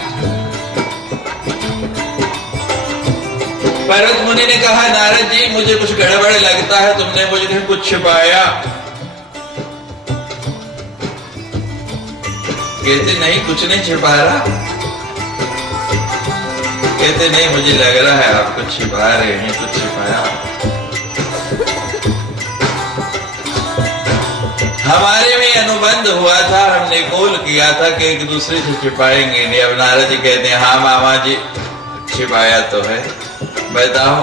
पर्वत मुनि ने कहा, नारद जी मुझे कुछ गड़बड़ लगता है, तुमने मुझे कुछ छिपाया। कहते नहीं, कुछ नहीं छिपा रहा। कहते नहीं, मुझे लग रहा है आप कुछ छिपा रहे हैं, कुछ छिपाया। हमारे में अनुबंध हुआ था, हमने कौल किया था कि एक दूसरे से छिपाएंगे नहीं। अब नारद जी कहते हैं, हाँ मामा जी छिपाया तो है, बताओ।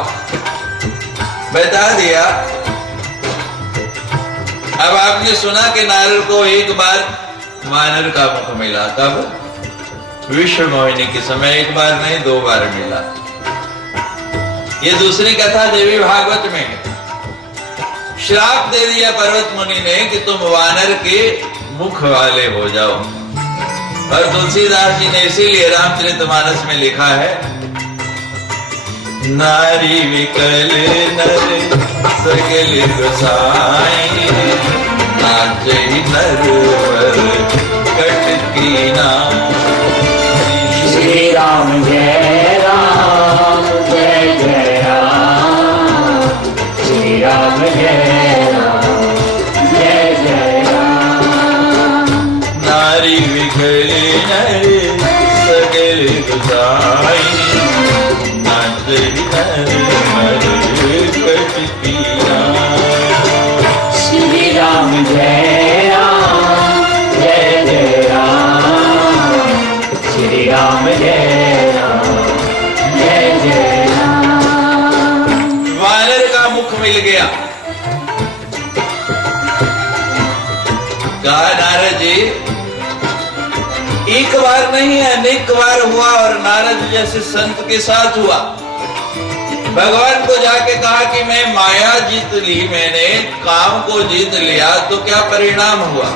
बता दिया। अब आपने सुना कि नारद को एक बार वानर का मुख मिला। कब? विश्व मोहिनी के समय। एक बार नहीं, 2 बार मिला। ये दूसरी कथा देवी भागवत में है। श्राप दे दिया पर्वत मुनि ने कि तुम वानर के मुख वाले हो जाओ। और तुलसीदास जी ने इसीलिए रामचरितमानस में लिखा है, नारी विकल नर सकल गोसाई, नाचे नरवर कटकी नाम। श्री राम जय राम, जय जय राम। श्री राम जय राम, जय जय राम। नारी विकल नर सकल गोसाई, नाचे नरवर कटकी नाम। श्री राम जय राम, जय जय राम। श्री राम जय राम, जय जय राम। वानर का मुख मिल गया। कहा, नारद जी एक बार नहीं अनेक बार हुआ, और नारद जैसे संत के साथ हुआ। भगवान को जाके कहा कि मैं माया जीत ली, मैंने काम को जीत लिया, तो क्या परिणाम हुआ।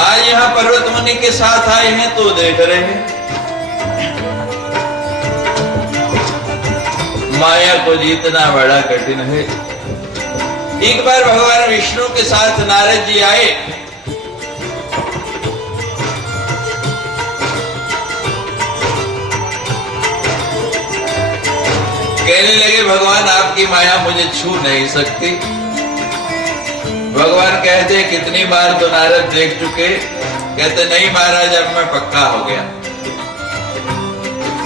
आज यहाँ पर्वत मुनि के साथ आए हैं तो देख रहे हैं माया को जीतना बड़ा कठिन है। एक बार भगवान विष्णु के साथ नारद जी आए। कहने लगे, भगवान आपकी माया मुझे छू नहीं सकती। भगवान कहते, कितनी बार तो नारद देख चुके। कहते, नहीं महाराज, अब मैं पक्का हो गया।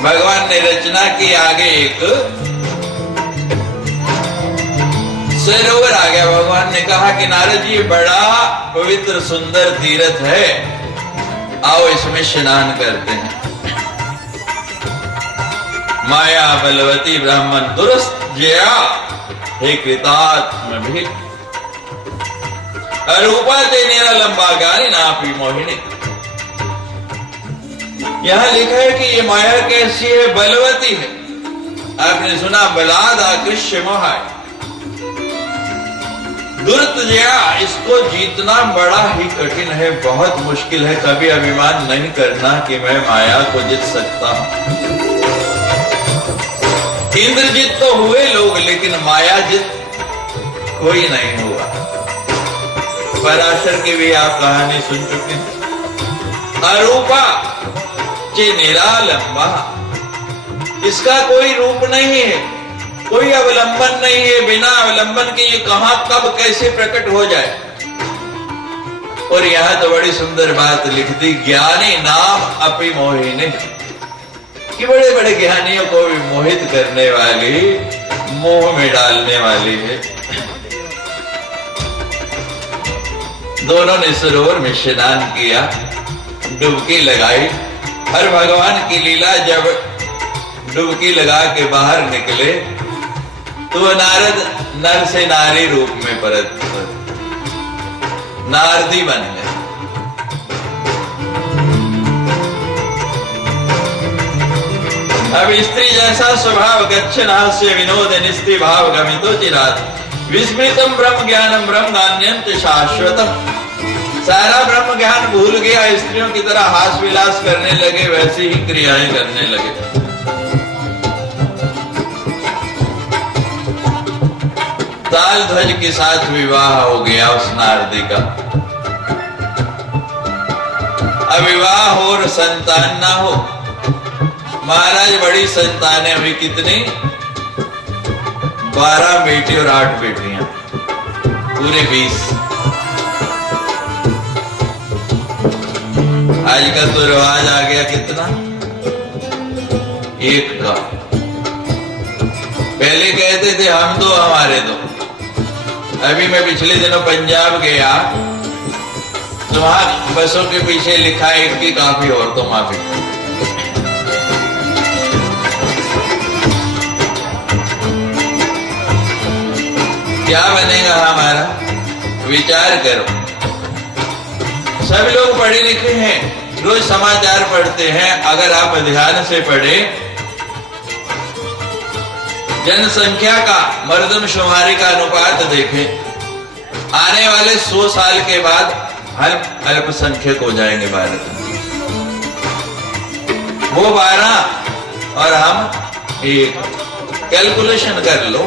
भगवान ने रचना की, आगे एक सरोवर आ गया। भगवान ने कहा कि नारद जी बड़ा पवित्र सुंदर तीर्थ है, आओ इसमें स्नान करते हैं। माया बलवती ब्राह्मण दुरुस्त जया, हे कृतात्म भी अरूपा ते मेरा लंबा गानी नापी मोहिनी। यहां लिखा है कि ये माया कैसी है, बलवती है। आपने सुना, बलाद आकृष्य मोहाय। दुर्त जया, इसको जीतना बड़ा ही कठिन है, बहुत मुश्किल है। कभी अभिमान नहीं करना कि मैं माया को जीत सकता हूं। इंद्रजीत तो हुए लोग, लेकिन माया जीत कोई नहीं हुआ। पराशर की भी आप कहानी सुन चुके हैं। अरूपा चे निरालंबा, इसका कोई रूप नहीं है, कोई अवलंबन नहीं है। बिना अवलंबन के ये कहां कब कैसे प्रकट हो जाए। और यहां तो बड़ी सुंदर बात लिख दी, ज्ञानी नाम अपि मोहिनी, कि बड़े बड़े ज्ञानियों को भी मोहित करने वाली, मोह में डालने वाली है। दोनों ने सरोवर में स्नान किया, डुबकी लगाई। और भगवान की लीला, जब डुबकी लगा के बाहर निकले तो वह नारद नर से नारी रूप में परत नारदी बन गए। अब स्त्री जैसा स्वभाव, गच्छन हास्य विनोद निस्त्री भाव गमितो चिरात, विस्मृतम ब्रह्म ज्ञानम ब्रह्म गान्यंत शाश्वतम। सारा ब्रह्म ज्ञान भूल गया, स्त्रियों की तरह हास विलास करने लगे, वैसी ही क्रियाएं करने लगे। ताल ध्वज के साथ विवाह हो गया उस नारदी का। अब विवाह हो और संतान ना हो। महाराज बड़ी संतानें हुई, कितनी? 12 बेटे और 8 बेटियां, पूरे 20। आजकल तो रिवाज आ गया कितना, 1 का। पहले कहते थे हम दो हमारे दो। अभी मैं पिछले दिनों पंजाब गया तो वहां बसों के पीछे लिखा है 1 की काफी और तो माफी। क्या बनेगा हमारा, विचार करो। सब लोग पढ़े लिखे हैं, रोज समाचार पढ़ते हैं। अगर आप ध्यान से पढ़े, जनसंख्या का मर्दमशुमारी का अनुपात देखें, आने वाले 100 साल के बाद हम अल्पसंख्यक हो जाएंगे भारत में। वो 12 और हम 1। कैलकुलेशन कर लो,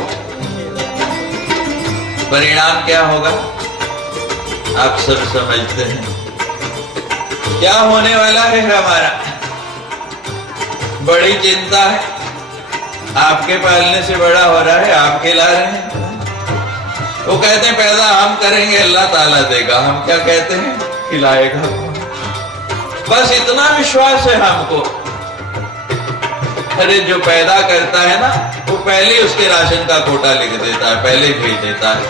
परिणाम क्या होगा आप सब समझते हैं। क्या होने वाला है हमारा, बड़ी चिंता है। आपके पालने से बड़ा हो रहा है, आप खिला रहे हैं। वो कहते हैं पैदा हम करेंगे, अल्लाह ताला देगा। हम क्या कहते हैं, खिलाएगा। बस इतना विश्वास है हमको। अरे जो पैदा करता है ना, वो पहले उसके राशन का कोटा लिख देता है, पहले भेज देता है।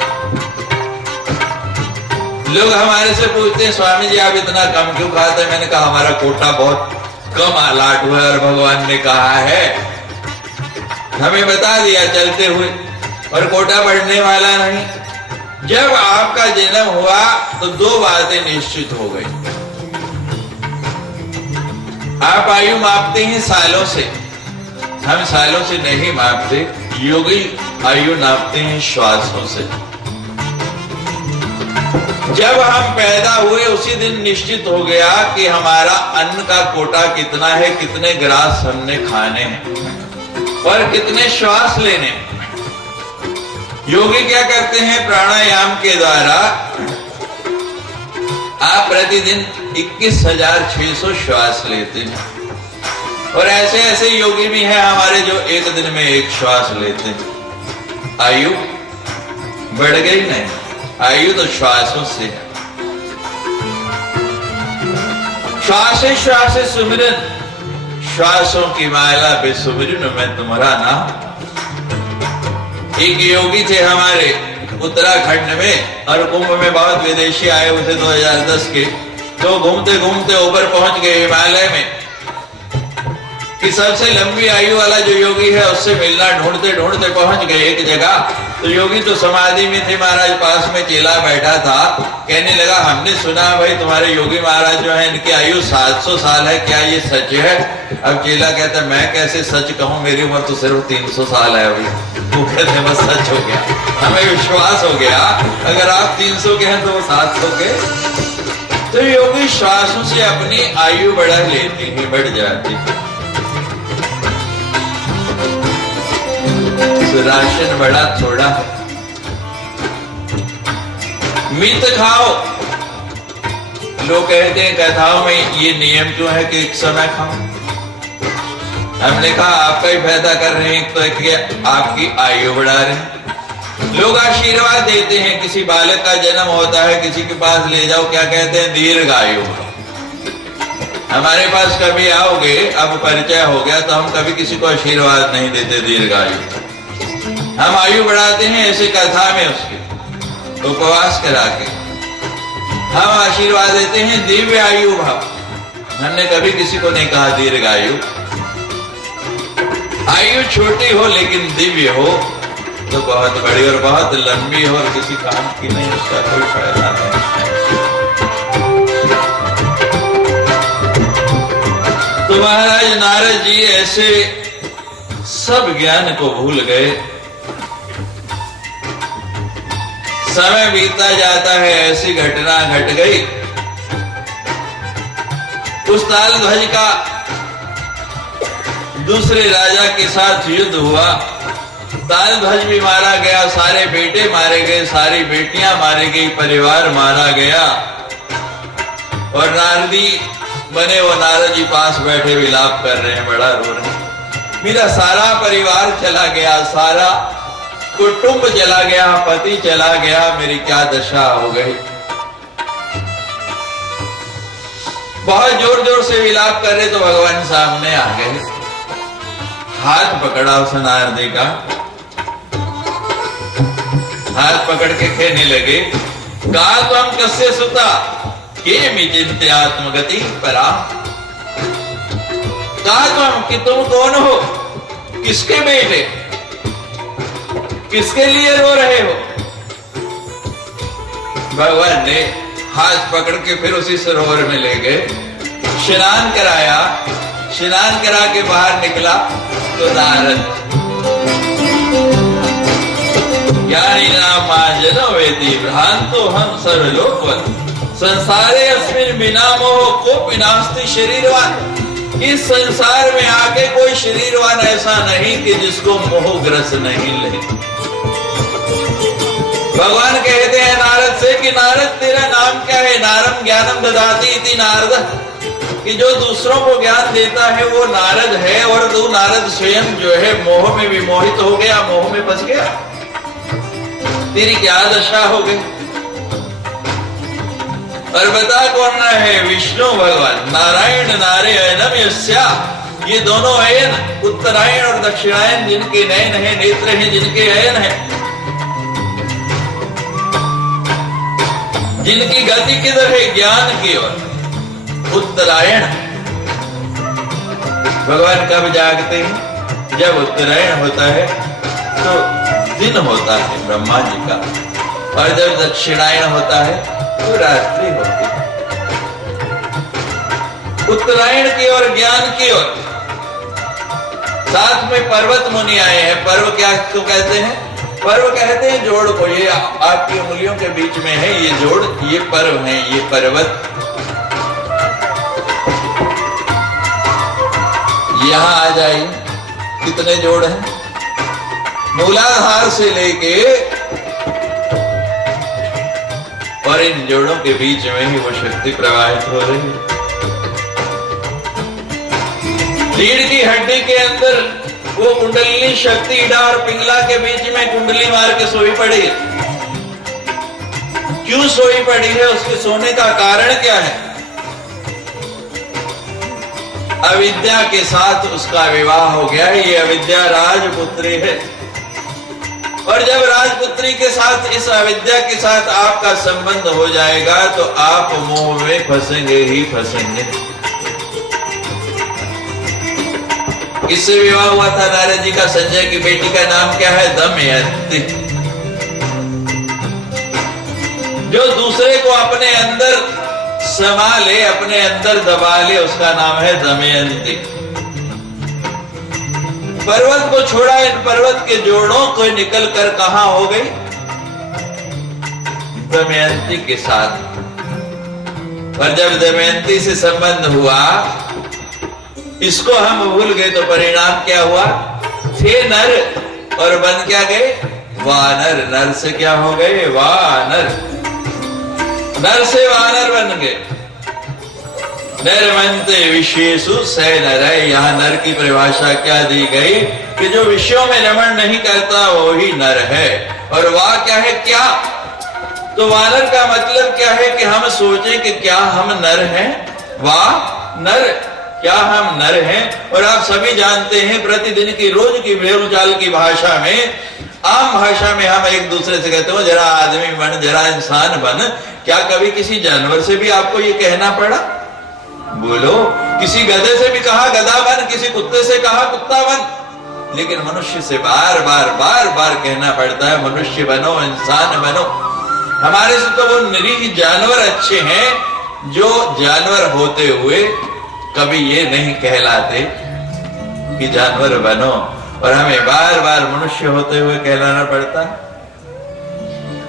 लोग हमारे से पूछते हैं स्वामी जी आप इतना कम क्यों खाते हैं। मैंने कहा हमारा कोटा बहुत कम अलाट हुआ है और भगवान ने कहा है, हमें बता दिया चलते हुए, और कोटा बढ़ने वाला नहीं। जब आपका जन्म हुआ तो 2 बातें निश्चित हो गई। आप आयु मापते हैं सालों से, हम सालों से नहीं मापते। योगी आयु नापते हैं श्वासों से। जब हम पैदा हुए उसी दिन निश्चित हो गया कि हमारा अन्न का कोटा कितना है, कितने ग्रास हमने खाने हैं और कितने श्वास लेने। योगी क्या करते हैं, प्राणायाम के द्वारा आप प्रतिदिन 21,600 श्वास लेते हैं। और ऐसे ऐसे योगी भी हैं हमारे जो एक दिन में 1 श्वास लेते हैं। आयु बढ़ गई नहीं, आयु तो श्वासों से है। श्वासे श्वासे सुमिरन, श्वासों की माला पे सुमिरन मैं तुम्हारा नाम। एक योगी थे हमारे उत्तराखंड में, और कुंभ में बहुत विदेशी आए हुए थे 2010 के। तो घूमते घूमते ऊपर पहुंच गए हिमालय में कि सबसे लंबी आयु वाला जो योगी है उससे मिलना ढूंढते ढूंढते पहुंच गए एक जगह। तो योगी तो समाधि में थे, महाराज पास में चेला बैठा था। कहने लगा हमने सुना भाई तुम्हारे योगी महाराज जो है इनकी आयु 700 साल है, क्या ये सच है। अब चेला कहता मैं कैसे सच कहूं, मेरी उम्र तो सिर्फ 300 साल है अभी। वो कहते बस सच हो गया, हमें विश्वास हो गया। अगर आप 300 के हैं तो वो 700 के। तो योगी श्वासों से अपनी आयु बढ़ा लेते हैं, बढ़ जाती है। राशन बड़ा थोड़ा है, मीत खाओ। लोग कहते हैं कथाओं में ये नियम क्यों है कि एक समय खाओ। हमने कहा आपका ही फायदा कर रहे हैं, तो एक आपकी आयु बढ़ा रहे हैं। लोग आशीर्वाद देते हैं, किसी बालक का जन्म होता है, किसी के पास ले जाओ, क्या कहते हैं दीर्घायु। हमारे पास कभी आओगे, अब परिचय हो गया तो हम कभी किसी को आशीर्वाद नहीं देते दीर्घायु। हम आयु बढ़ाते हैं ऐसे कथा में उसके उपवास करा के। हम आशीर्वाद देते हैं दिव्य आयु भाव। हमने कभी किसी को नहीं कहा दीर्घायु। आयु छोटी हो लेकिन दिव्य हो तो बहुत बड़ी, और बहुत लंबी हो और किसी काम की नहीं, उसका कोई फायदा नहीं। तो महाराज नारद जी ऐसे सब ज्ञान को भूल गए। समय बीतता जाता है, ऐसी घटना घट गई। उस तालध्वज का दूसरे राजा के साथ युद्ध हुआ। तालध्वज भी मारा गया, सारे बेटे मारे गए, सारी बेटियां मारी गई, परिवार मारा गया। और नारदी बने वो नारद जी पास बैठे विलाप कर रहे हैं, बड़ा रो रहे हैं। मेरा सारा परिवार चला गया, सारा कुटुंब चला गया, पति चला गया, मेरी क्या दशा हो गई। बहुत जोर जोर से विलाप कर रहे तो भगवान सामने आ गए, हाथ पकड़ा उस नारदी का, हाथ पकड़ के कहने लगे, कहा तो हम कस्य सुता के चिंत्य आत्मगति परा। कहा तो हम कि तुम कौन हो, किसके बेटे, किसके लिए रो रहे हो। भगवान ने हाथ पकड़ के फिर उसी सरोवर में ले गए, स्नान कराया, स्नान करा के बाहर निकला तो नारद ज्ञानी नाम जनो वेदी भ्रांतो हम सर्वलोकवत् संसारे अस्मिन् बिना मोह कोपि नास्ति शरीरवान। इस संसार में आके कोई शरीरवान ऐसा नहीं कि जिसको मोहग्रस्त नहीं ले। भगवान कहते हैं नारद से कि नारद तेरा नाम क्या है। नारम ज्ञानम ददाति इति नारद, कि जो दूसरों को ज्ञान देता है वो नारद है, और तू नारद स्वयं जो है मोह में विमोहित हो गया, मोह में फंस गया, तेरी क्या दशा हो गई। और बता कौन है, विष्णु भगवान, नारायण नारायणम यस्या, ये दोनों अयन, उत्तरायण और दक्षिणायन, जिनके नयन है, नेत्र हैं, जिनके अयन है, जिनकी गति किधर है, ज्ञान की ओर, उत्तरायण। भगवान कब जागते हैं, जब उत्तरायण होता है तो दिन होता है ब्रह्मा जी का, और जब दक्षिणायन होता है तो रात्रि होती है। उत्तरायण की ओर, ज्ञान की ओर। साथ में पर्वत मुनि आए हैं। पर्व क्या तो कहते हैं, पर्व कहते हैं जोड़ को, ये आपकी उंगलियों के बीच में है ये जोड़, ये पर्व है, ये पर्वत। यहां आ जाइए, कितने जोड़ हैं, मूलाधार से लेके, और इन जोड़ों के बीच में ही वो शक्ति प्रवाहित हो रही है। रीढ़ की हड्डी के अंदर वो कुंडलिनी शक्ति इडा और पिंगला के बीच में कुंडली मार के सोई पड़ी है। क्यों सोई पड़ी है, उसके सोने का कारण क्या है। अविद्या के साथ उसका विवाह हो गया है। ये अविद्या राजपुत्री है, और जब राजपुत्री के साथ, इस अविद्या के साथ आपका संबंध हो जाएगा तो आप मोह में फंसेंगे ही फंसेंगे। किससे विवाह हुआ था नारद जी का? संजय की बेटी का नाम क्या है? दमयंती। जो दूसरे को अपने अंदर समा ले, अपने अंदर दबा ले, उसका नाम है दमयंती। पर्वत को छोड़ा, इन पर्वत के जोड़ों को निकल कर कहां हो गई? दमयंती के साथ। और जब दमयंती से संबंध हुआ, इसको हम भूल गए तो परिणाम क्या हुआ? थे नर और बन क्या गए? वानर। नर से क्या हो गए? वानर। नर से वानर बन गए। नरमंते विषयेषु स नर। यहां नर की परिभाषा क्या दी गई? कि जो विषयों में रमण नहीं करता वो ही नर है। और वाह क्या है? क्या? तो वानर का मतलब क्या है? कि हम सोचें कि क्या हम नर हैं? वाह नर, क्या हम नर हैं? और आप सभी जानते हैं प्रतिदिन की, रोज की बोलचाल की भाषा में, आम भाषा में हम एक दूसरे से कहते हो जरा आदमी बन, जरा इंसान बन। क्या कभी किसी जानवर से भी आपको ये कहना पड़ा? बोलो। किसी गधे से भी कहा गधा बन, किसी कुत्ते से कहा कुत्ता बन, लेकिन मनुष्य से बार बार बार बार कहना पड़ता है मनुष्य बनो, इंसान बनो। हमारे से तो वो निरीह जानवर अच्छे हैं जो जानवर होते हुए कभी ये नहीं कहलाते कि जानवर बनो, और हमें बार बार मनुष्य होते हुए कहलाना पड़ता है।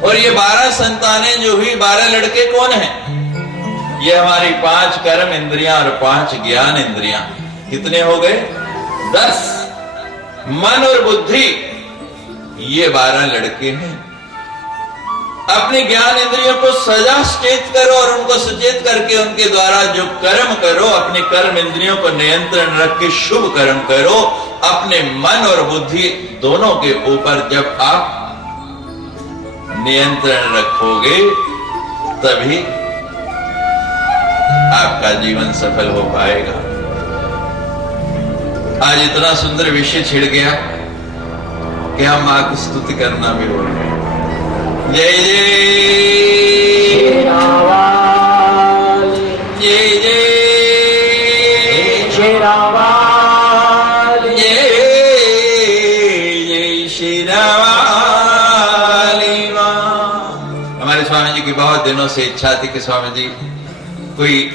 और ये 12 संतानें जो हुई, 12 लड़के कौन हैं? ये हमारी 5 कर्म इंद्रियां और 5 ज्ञान इंद्रियां। कितने हो गए? 10। मन और बुद्धि, ये 12 लड़के हैं। अपने ज्ञान इंद्रियों को सजा सचेत करो और उनको सचेत करके उनके द्वारा जो कर्म करो, अपने कर्म इंद्रियों को नियंत्रण रख के शुभ कर्म करो, अपने मन और बुद्धि दोनों के ऊपर जब आप नियंत्रण रखोगे तभी आपका जीवन सफल हो पाएगा। आज इतना सुंदर विषय छिड़ गया कि हम मां की स्तुति करना भी भूल गए। जय जय जय जय शेरावाली जय श्री रावाली मां। हमारे स्वामी जी की बहुत दिनों से इच्छा थी कि स्वामी जी कोई